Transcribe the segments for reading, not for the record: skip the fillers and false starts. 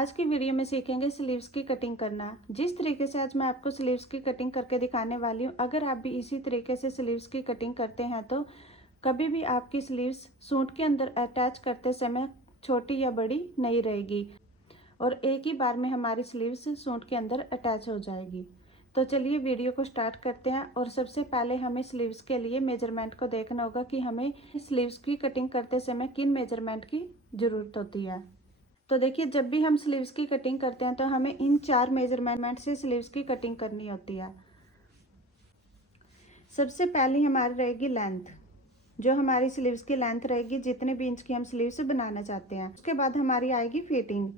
आज की वीडियो में सीखेंगे स्लीव्स की कटिंग करना। जिस तरीके से आज मैं आपको स्लीव्स की कटिंग करके दिखाने वाली हूँ, अगर आप भी इसी तरीके से स्लीव्स की कटिंग करते हैं तो कभी भी आपकी स्लीव्स सूट के अंदर अटैच करते समय छोटी या बड़ी नहीं रहेगी और एक ही बार में हमारी स्लीव्स सूट के अंदर अटैच हो जाएगी। तो चलिए वीडियो को स्टार्ट करते हैं। और सबसे पहले हमें स्लीव्स के लिए मेजरमेंट को देखना होगा कि हमें स्लीव्स की कटिंग करते समय किन मेजरमेंट की ज़रूरत होती है। तो देखिए, जब भी हम स्लीव्स की कटिंग करते हैं तो हमें इन 4 मेजरमेंट से स्लीव्स की कटिंग करनी होती है। सबसे पहली हमारी रहेगी लेंथ, जो हमारी स्लीव्स की लेंथ रहेगी, जितने भी इंच की हम स्लीव्स बनाना चाहते हैं। उसके बाद हमारी आएगी फिटिंग,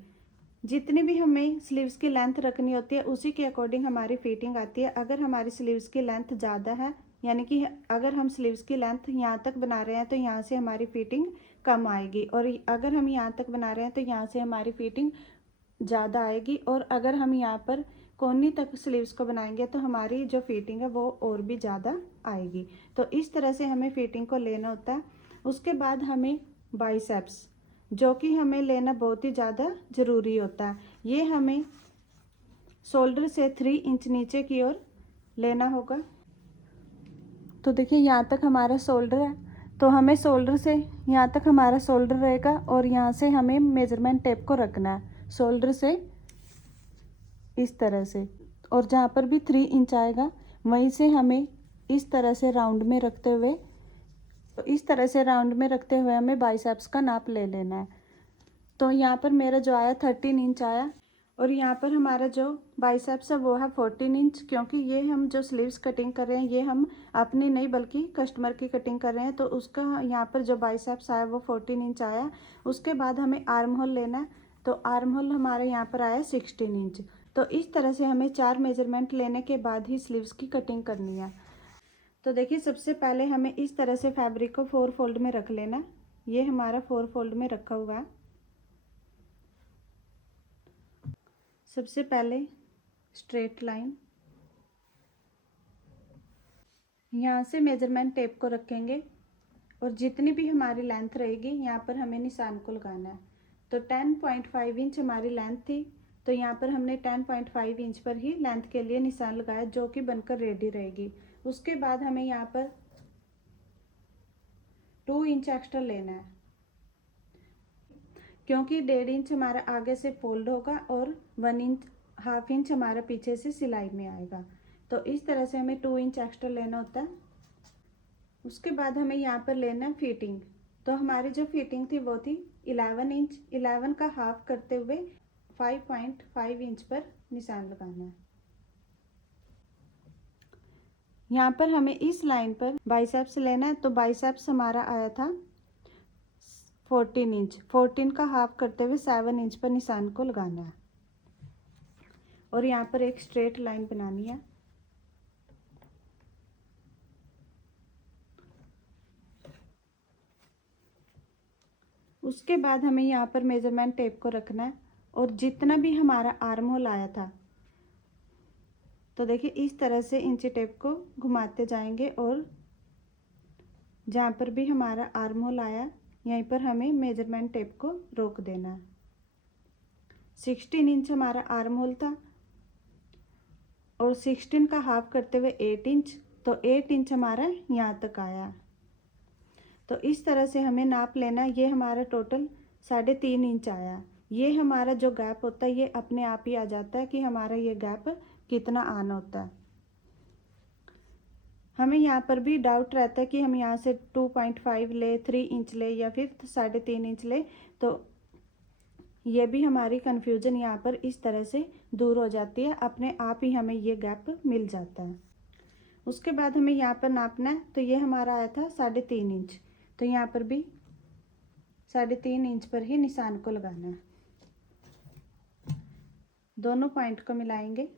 जितनी भी हमें स्लीव्स की लेंथ रखनी होती है उसी के अकॉर्डिंग हमारी फिटिंग आती है। अगर हमारी स्लीव्स की लेंथ ज़्यादा है, यानी कि अगर हम स्लीव्स की लेंथ यहाँ तक बना रहे हैं तो यहाँ से हमारी फिटिंग कम आएगी, और अगर हम यहाँ तक बना रहे हैं तो यहाँ से हमारी फिटिंग ज़्यादा आएगी। और अगर हम यहाँ पर कोहनी तक स्लीव्स को बनाएंगे तो हमारी जो फिटिंग है वो और भी ज़्यादा आएगी। तो इस तरह से हमें फिटिंग को लेना होता है। उसके बाद हमें बाइसेप्स, जो कि हमें लेना बहुत ही ज़्यादा ज़रूरी होता है। ये हमें शोल्डर से 3 इंच नीचे की ओर लेना होगा। तो देखिए, यहाँ तक हमारा शोल्डर है, तो हमें शोल्डर से यहाँ तक हमारा शोल्डर रहेगा और यहाँ से हमें मेजरमेंट टेप को रखना है शोल्डर से इस तरह से। और जहाँ पर भी 3 इंच आएगा वहीं से हमें इस तरह से राउंड में रखते हुए, तो इस तरह से राउंड में रखते हुए हमें बाइसेप्स का नाप ले लेना है। तो यहाँ पर मेरा जो आया 13 इंच आया, और यहाँ पर हमारा जो बाइसेप्स है वो है 14 इंच, क्योंकि ये हम जो स्लीव्स कटिंग कर रहे हैं ये हम अपनी नहीं बल्कि कस्टमर की कटिंग कर रहे हैं, तो उसका यहाँ पर जो बाइसेप्स आया वो 14 इंच आया। उसके बाद हमें आर्म होल लेना है, तो आर्म होल हमारे यहाँ पर आया 16 इंच। तो इस तरह से हमें 4 मेजरमेंट लेने के बाद ही स्लीव्स की कटिंग करनी है। तो देखिए, सबसे पहले हमें इस तरह से फैब्रिक को 4 फोल्ड में रख लेना। ये हमारा 4 फोल्ड में रखा हुआ है। सबसे पहले स्ट्रेट लाइन, यहाँ से मेजरमेंट टेप को रखेंगे और जितनी भी हमारी लेंथ रहेगी यहाँ पर हमें निशान को लगाना है। तो 10.5 इंच हमारी लेंथ थी, तो यहाँ पर हमने 10.5 इंच पर ही लेंथ के लिए निशान लगाया, जो कि बनकर रेडी रहेगी। उसके बाद हमें यहाँ पर 2 इंच एक्स्ट्रा लेना है, क्योंकि 1.5 इंच हमारा आगे से फोल्ड होगा और 1 इंच हाफ इंच हमारा पीछे से सिलाई में आएगा। तो इस तरह से हमें 2 इंच एक्स्ट्रा लेना होता है। उसके बाद हमें यहाँ पर लेना है फिटिंग। तो हमारी जो फिटिंग थी वो थी 11 इंच। 11 का हाफ करते हुए 5.5 इंच पर निशान लगाना है। यहाँ पर हमें इस लाइन पर बाइसेप्स लेना है, तो बाइसेप्स हमारा आया था 14 इंच। 14 का हाफ करते हुए 7 इंच पर निशान को लगाना है और यहाँ पर एक स्ट्रेट लाइन बनानी है। उसके बाद हमें यहाँ पर मेजरमेंट टेप को रखना है और जितना भी हमारा आर्म होल आया था, तो देखिए इस तरह से इंची टेप को घुमाते जाएंगे और जहाँ पर भी हमारा आर्म होल आया यहीं पर हमें मेजरमेंट टेप को रोक देना है। 16 इंच हमारा आर्म होल था और 16 का हाफ करते हुए 8 इंच, तो 8 इंच हमारा यहाँ तक आया। तो इस तरह से हमें नाप लेना। ये हमारा टोटल 3.5 इंच आया। ये हमारा जो गैप होता है ये अपने आप ही आ जाता है कि हमारा ये गैप कितना आना होता है। हमें यहाँ पर भी डाउट रहता है कि हम यहाँ से 2.5 ले, 3 इंच ले या फिर 3.5 इंच ले, तो ये भी हमारी कन्फ्यूजन यहाँ पर इस तरह से दूर हो जाती है, अपने आप ही हमें ये गैप मिल जाता है। उसके बाद हमें यहाँ पर नापना है, तो ये हमारा आया था 3.5 इंच, तो यहाँ पर भी 3.5 इंच पर ही निशान को लगाना है। दोनों पॉइंट को मिलाएंगे,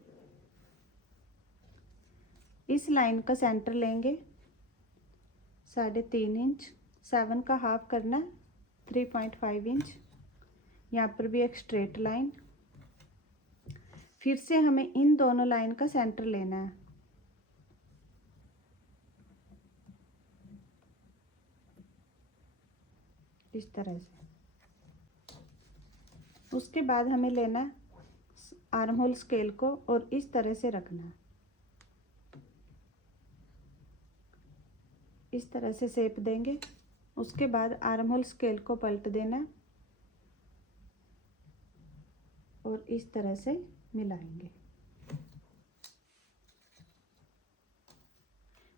इस लाइन का सेंटर लेंगे 3.5 इंच, 7 का हाफ करना 3.5 इंच। यहाँ पर भी एक स्ट्रेट लाइन, फिर से हमें इन दोनों लाइन का सेंटर लेना है। इस तरह से उसके बाद हमें लेना आर्म होल स्केल को और इस तरह से रखना, इस तरह से शेप देंगे। उसके बाद आर्म होल स्केल को पलट देना और इस तरह से मिलाएंगे।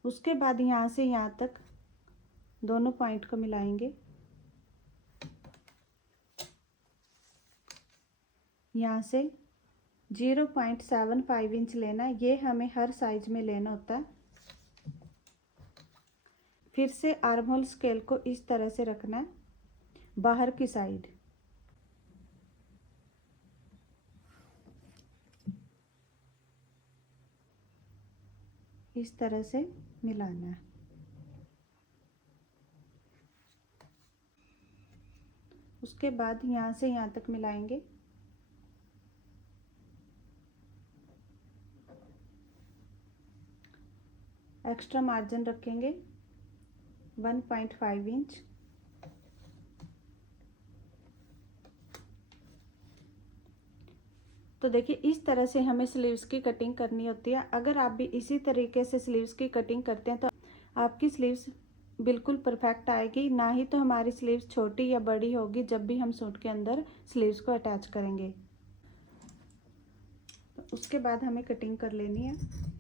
उसके बाद यहाँ से यहाँ तक दोनों पॉइंट को मिलाएंगे। यहाँ से 0.75 इंच लेना, ये हमें हर साइज में लेना होता है। फिर से आर्म होल स्केल को इस तरह से रखना है बाहर की साइड, इस तरह से मिलाना है। उसके बाद यहाँ से यहाँ तक मिलाएंगे। एक्स्ट्रा मार्जिन रखेंगे 1.5 इंच। तो देखिए इस तरह से हमें स्लीव्स की कटिंग करनी होती है। अगर आप भी इसी तरीके से स्लीव्स की कटिंग करते हैं तो आपकी स्लीव्स बिल्कुल परफेक्ट आएगी, ना ही तो हमारी स्लीव्स छोटी या बड़ी होगी जब भी हम सूट के अंदर स्लीव्स को अटैच करेंगे। तो उसके बाद हमें कटिंग कर लेनी है।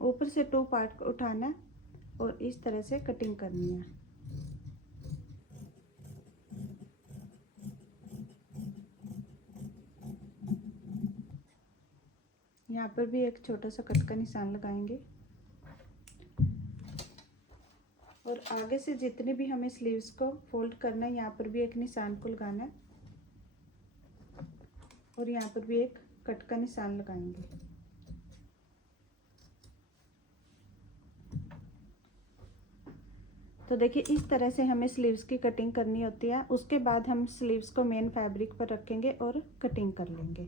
ऊपर से 2 पार्ट को उठाना और इस तरह से कटिंग करनी है। यहाँ पर भी एक छोटा सा कट का निशान लगाएंगे और आगे से जितने भी हमें स्लीव्स को फोल्ड करना है यहाँ पर भी एक निशान को लगाना है और यहाँ पर भी एक कट का निशान लगाएंगे। तो देखिए इस तरह से हमें स्लीव्स की कटिंग करनी होती है। उसके बाद हम स्लीव्स को मेन फैब्रिक पर रखेंगे और कटिंग कर लेंगे।